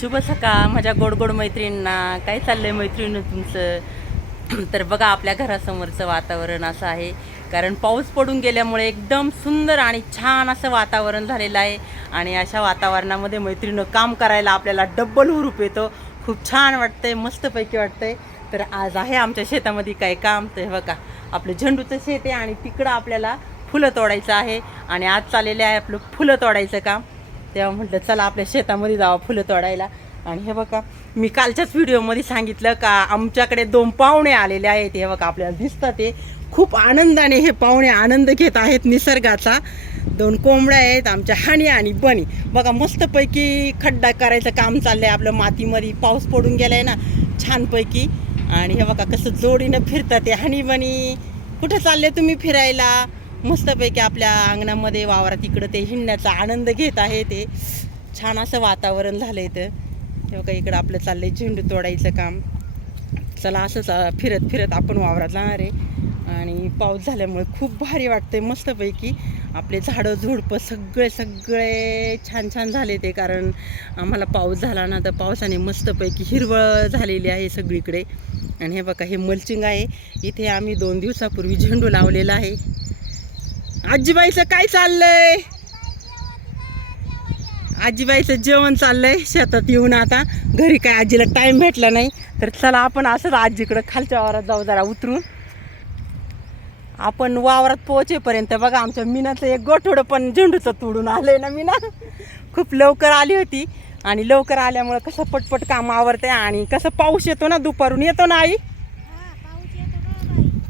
शुभ सकाळ माझ्या गोड गोड मैत्रिणींना. काय चाललंय मैत्रिणी तुमचं? तर बघा आपल्या घरासमोरचं वातावरण असं आहे. कारण पाऊस पडून गेल्यामुळे एकदम सुंदर आणि छान असं वातावरण झालेलं आहे. आणि अशा वातावरणामध्ये मैत्रिणीनं काम करायला आपल्याला डब्बल हुरूप येतो. खूप छान वाटतंय मस्तपैकी वाटतंय. तर आज आहे आमच्या शेतामध्ये काय काम? तर बघा आपलं झेंडूचं शेत आहे आणि तिकडं आपल्याला फुलं तोडायचं आहे. आणि आज चाललेलं आहे आपलं फुलं तोडायचं काम. तेव्हा म्हटलं चला आपल्या शेतामध्ये जावं फुलं तोडायला. आणि हे बघा मी कालच्याच व्हिडिओमध्ये सांगितलं का आमच्याकडे दोन पाहुणे आलेले आहेत. हे बघा आपल्याला दिसतात ते. खूप आनंदाने हे पाहुणे आनंद घेत आहेत निसर्गाचा. दोन कोंबड्या आहेत आमच्या हाणी आणि बनी. बघा मस्तपैकी खड्डा करायचं काम चाललं आहे आपलं. मातीमध्ये पाऊस पडून गेलाय ना छानपैकी. आणि हे बघा कसं जोडीनं फिरतात ते हाणी बनी. कुठं चालले तुम्ही फिरायला? मस्तपैकी आपल्या अंगणामध्ये वावरात इकडं ते हिंडण्याचा आनंद घेत आहे ते. छान असं वातावरण झालं इथं. हे बघा इकडं आपलं चाललंय झेंडू तोडायचं काम. चला असंच फिरत फिरत आपण वावरात जाणार आहे. आणि पाऊस झाल्यामुळे खूप भारी वाटतंय मस्तपैकी. आपले झाडं झुडपं सगळे सगळे छान छान झाले ते कारण आम्हाला पाऊस झाला ना तर पावसाने मस्तपैकी हिरवळ झालेली आहे सगळीकडे. आणि हे बघा हे मल्चिंग आहे. इथे आम्ही दोन दिवसापूर्वी झेंडू लावलेला आहे. आजीबाईचं काय चाललंय? आजीबाईचं जेवण चाललंय शेतात येऊन आता. घरी काय आजीला टाइम भेटला नाही. तर चला आपण असंच आजीकडं खालच्या वावरात जाऊ जरा उतरून. आपण वावरात पोहोचेपर्यंत बघा आमच्या मीनाचं एक गोठोडं पण झेंडूचं तोडून आलंय ना मीना. खूप लवकर आली होती. आणि लवकर आल्यामुळं कसं पटपट काम आवरते आणि कसं पाऊस येतो ना दुपारून. येतो ना आई?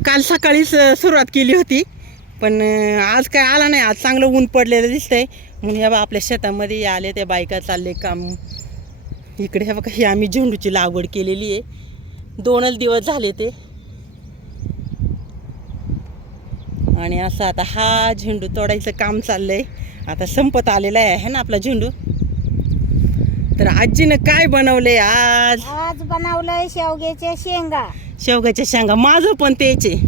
काल सकाळीच सुरुवात केली होती. पण आज काय आला नाही. आज चांगलं ऊन पडलेलं दिसतंय. म्हणून या बा आपल्या शेतामध्ये आले त्या बायका चालले काम. इकडे हे बघा ही आम्ही झेंडूची लागवड केलेली आहे. दोनच दिवस झाले ते. आणि असं आता हा झेंडू तोडायचं काम चाललंय. आता संपत आलेला आहे है ना आपला झेंडू? तर आजीनं काय बनवले आज? आज बनवलंय शेवग्याच्या शेंगा. शेवगाच्या शेंगा. माझं पण तेचे हम्म.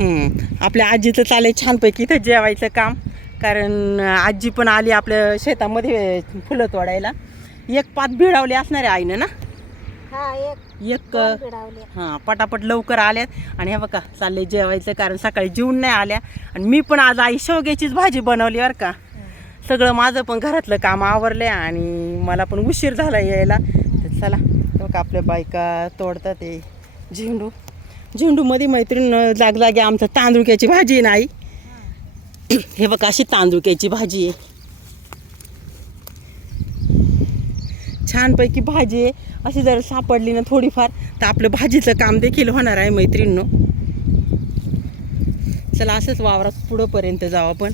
आपल्या आजीचं चाललंय छानपैकी इथं जेवायचं काम. कारण आजी पण आली आपल्या शेतामध्ये फुलं तोडायला. एक पात भिडावली असणार आहे आईनं ना? हा एक हां पटापट लवकर आल्यात. आणि हे बघा चाललंय जेवायचं कारण सकाळी जेवून नाही आल्या. आणि मी पण आज आई शेवग्याचीच भाजी बनवली बरं का. सगळं माझं पण घरातलं काम आवरलं आणि मला पण उशीर झाला यायला. तर चला हे बघा आपल्या बायका तोडतात ते झेंडू. झेंडूमध्ये मैत्रीण जागजागी आमचं तांदुळक्याची भाजी आहे हे बघ अशी तांदुळक्याची भाजी आहे. छानपैकी भाजी आहे. अशी जर सापडली ना थोडीफार तर आपलं भाजीचं काम देखील होणार आहे मैत्रिणींनो. चला असंच वावरात पुढंपर्यंत जाऊ आपण.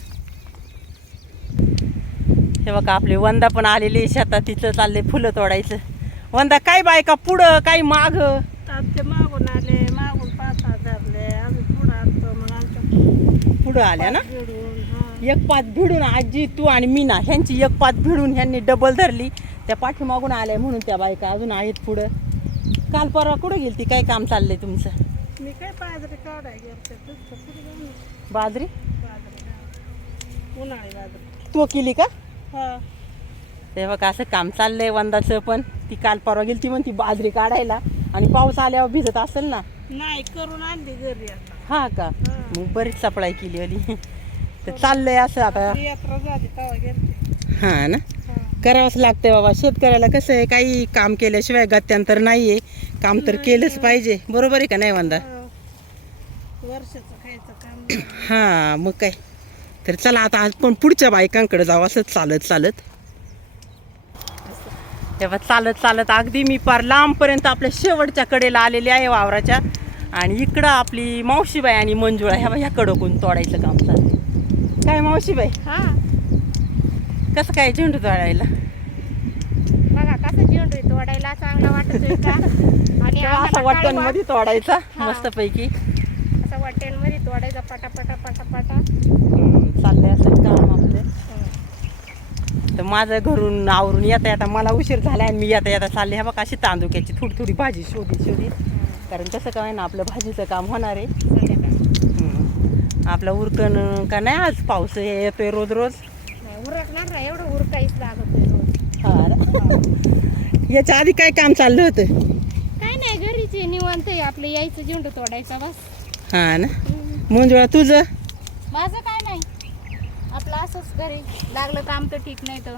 हे बघा आपली वंदा पण आलेली आहे. शेतात तिचं चाललंय फुलं तोडायचं. वंदा काय बायका पुढं काय माग ते मागून आले मागून पाच धरले आम्ही पुढं आणतो मग आमच्या पुढं आल्या ना? एक पात भिडून आजी तू आणि मी ना ह्यांची एक पात भिडून ह्यांनी डबल धरली. त्या पाठीमागून आल्या म्हणून त्या बायका अजून आहेत पुढं. काल परवा कुठं गेली ती काय काम चाललंय तुमचं? मी काय बाजरी काढाय बाजरी? तो केली का? हा. ते बघा असं काम चाललंय वंदाचं पण. ती काल परवा गेली ती म्हणती बाजरी काढायला. आणि पाऊस आल्यावर भिजत असेल ना? नाही करून आणली घरी आता. हा का. मग बरीच सप्लाय केली होती तर चाललंय असं आता. ती यात्रा झाली तेव्हा गेलते. हा ना? करावंच लागतंय बाबा. शेतकऱ्याला कसं आहे काही काम केल्याशिवाय गत्यांतर नाही आहे काम तर केलंच पाहिजे. बरोबर आहे का नाही वंदा? हा. वर्षाचं खायचं काम. हा मग काय? तर चला आता आज पण पुढच्या बायकांकडे जाऊ. असंच चालत चालत. तेव्हा चालत चालत अगदी मी पार लांबपर्यंत आपल्या शेवटच्या कडेला आलेली आहे वावराच्या. आणि इकडं आपली मावशीबाई आणि मंजुळा ह्या ह्या कडकून तोडायचं काम चाललं काय मावशीबाई? हा. कसं काय झेंडू तोडायला? बघा कसं झेंडू तोडायला चांगला असं आम्हाला वाटणमध्ये तोडायचा. मस्तपैकी. काळवा असं वाटेंमध्ये तोडायचा पटा पटा पटा पटा हम्म, चाललंय असं काम आपलं. तर माझं घरून आवरून येता येता मला उशीर झाला आणि मी येता येता चालले. ह्या बघा अशी तांदूक्याची थोडी थोडी भाजी शोधीत शोधीत कारण कसं काय ना आपलं भाजीचं काम होणार आहे. आपलं उरकण का नाही आज पाऊस हे येतोय रोज रोज? नाही, उरकणार नाही एवढं उरकाईच लागत रोज. हा. ना? याच्या आधी काय काम चाललं होतं? काय नाही घरीच निवांत आहे आपलं यायचं झेंडू तोडायचा बस. हा ना. मंजुळा तुझं? माझं काय नाही. आपलं असंच घरी. लागलं काम तर ठीक नाही तर.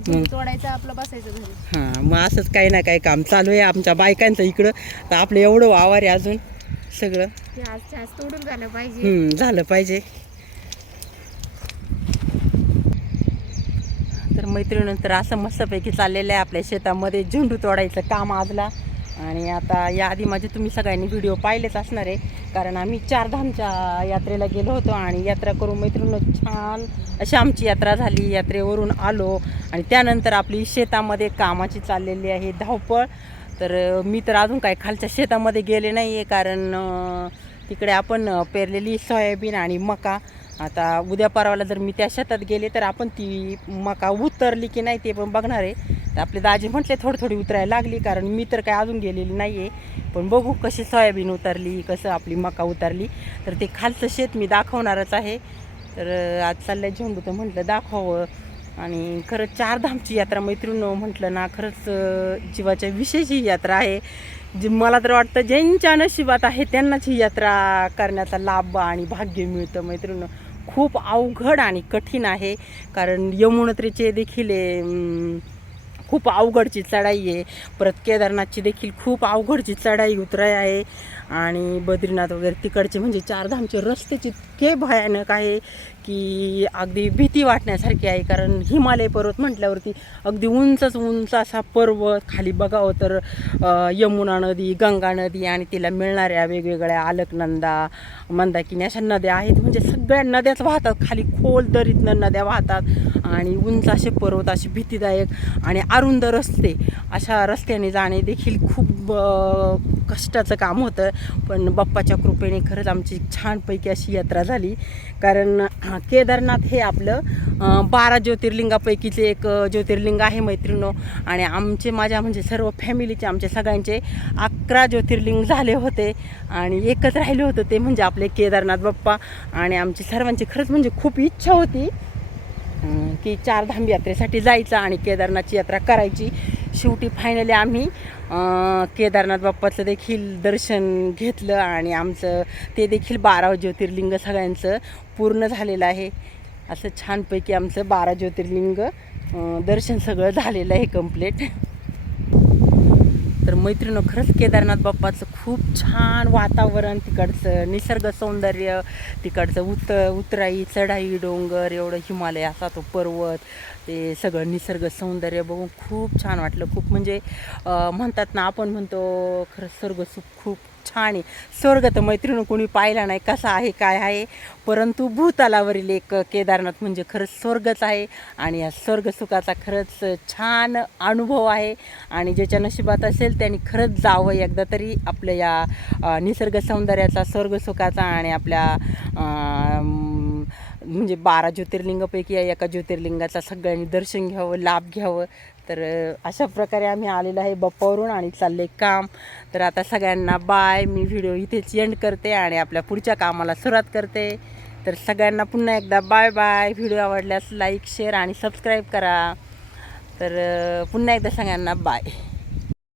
झेंडू तोडायचं आपलं बसायचं घरी. हां मग असंच काही ना काही काम चालू आहे. आमच्या बायकांचं इकडं. तर आपलं एवढं वावर आहे अजून सगळं. ते आज आज तोडून झालं पाहिजे. हम्म, झालं पाहिजे. तर मैत्रिणीनंतर असं मस्तपैकी चाललेलं आहे आपल्या शेतामध्ये. झेंडू तोडायचं काम आजला. आणि आता याआधी माझे तुम्ही सगळ्यांनी व्हिडिओ पाहिलेच असणार आहे. कारण आम्ही चारधामच्या यात्रेला गेलो होतो आणि यात्रा करून मैत्रिणी छान अशी आमची यात्रा झाली. यात्रेवरून आलो आणि त्यानंतर आपली शेतामध्ये कामाची चाललेली आहे धावपळ. तर मी तर अजून काय खालच्या शेतामध्ये गेले नाही आहे कारण तिकडे आपण पेरलेली सोयाबीन आणि मका. आता उद्या परवाला जर मी त्या शेतात गेले तर आपण ती मका उतरली की नाही ते पण बघणार आहे. तर आपले दाजी म्हटले थोडी थोडी उतरायला लागली कारण मी तर काय अजून गेलेली नाही आहे पण बघू कशी सोयाबीन उतरली कसं आपली मका उतरली. तर ते खालचं शेत मी दाखवणारच आहे. तर आज चाललंय झेंडू तर म्हटलं दाखवावं. आणि खरंच चारधामची यात्रा मैत्रीण म्हटलं ना खरंच जीवाच्या विशेष ही यात्रा आहे. जी मला तर वाटतं ज्यांच्या नशिबात आहे त्यांनाच ही यात्रा करण्याचा लाभ आणि भाग्य मिळतं मैत्रीण खूप अवघड आणि कठीण आहे. कारण यमुनोत्रीचे देखील आहे, खूप अवघडची चढाई आहे. परत केदारनाथची देखील खूप अवघडची चढाई उतराई आहे. आणि बद्रीनाथ वगैरे तिकडचे म्हणजे चारधामचे रस्तेच इतके भयानक आहे की अगदी भीती वाटण्यासारखी आहे कारण हिमालय पर्वत म्हटल्यावरती अगदी उंचच उंच असा पर्वत खाली बघावं तर यमुना नदी गंगा नदी आणि तिला मिळणाऱ्या वेगवेगळ्या आलकनंदा मंदाकिनी अशा नद्या आहेत. म्हणजे सगळ्या नद्याच वाहतात. खाली खोल दरीतनं नद्या वाहतात आणि उंच असे पर्वत असे भीतीदायक आणि अरुंद रस्ते अशा रस्त्याने जाणे देखील खूप कष्टाचं काम होतं. पण बाप्पाच्या कृपेने खरंच आमची छानपैकी अशी यात्रा झाली. कारण केदारनाथ हे आपलं बारा ज्योतिर्लिंगापैकीचे एक ज्योतिर्लिंग आहे मैत्रिणो. आणि आमचे माझ्या म्हणजे सर्व फॅमिलीचे आमचे सगळ्यांचे अकरा ज्योतिर्लिंग झाले होते. आणि एकच राहिले होतं ते म्हणजे आपले केदारनाथ बाप्पा. आणि आमची सर्वांची खरंच म्हणजे खूप इच्छा होती की चारधाम यात्रेसाठी जायचं आणि केदारनाथची यात्रा करायची. शेवटी फायनली आम्ही केदारनाथ बाप्पाचं देखील दर्शन घेतलं आणि आमचं ते देखील बारा ज्योतिर्लिंग सगळ्यांचं पूर्ण झालेलं आहे. असं छानपैकी आमचं बारा ज्योतिर्लिंग दर्शन सगळं झालेलं आहे कंप्लीट मैत्रिणं खरंच केदारनाथ बाप्पाचं खूप छान वातावरण तिकडचं निसर्ग सौंदर्य तिकडचं उत उतराई चढाई डोंगर एवढं हिमालय असा तो पर्वत ते सगळं निसर्ग सौंदर्य बघून खूप छान वाटलं. खूप म्हणजे म्हणतात ना आपण म्हणतो खरंच स्वर्ग सुख खूप छान आहे. स्वर्ग तर मैत्रिणी कोणी पाहिला नाही कसा आहे काय आहे? परंतु भूतलावरील एक केदारनाथ म्हणजे खरंच स्वर्गच आहे आणि या स्वर्गसुखाचा खरंच छान अनुभव आहे आणि ज्याच्या नशिबात असेल त्यांनी खरंच जावं एकदा तरी आपल्या या निसर्ग सौंदर्याचा स्वर्गसुखाचा आणि आपल्या म्हणजे बारा ज्योतिर्लिंगापैकी या एका ज्योतिर्लिंगाचा सगळ्यांनी दर्शन घ्यावं लाभ घ्यावं. तर अशा प्रकारे आम्ही आलेलो आहे बप्पावरून आणि चालले काम. तर आता सगळ्यांना बाय मी व्हिडिओ इथेच एंड करते आणि आपल्या पुढच्या कामाला सुरुवात करते. तर सगळ्यांना पुन्हा एकदा बाय बाय व्हिडिओ आवडल्यास लाईक शेअर आणि सबस्क्राईब करा. तर पुन्हा एकदा सगळ्यांना बाय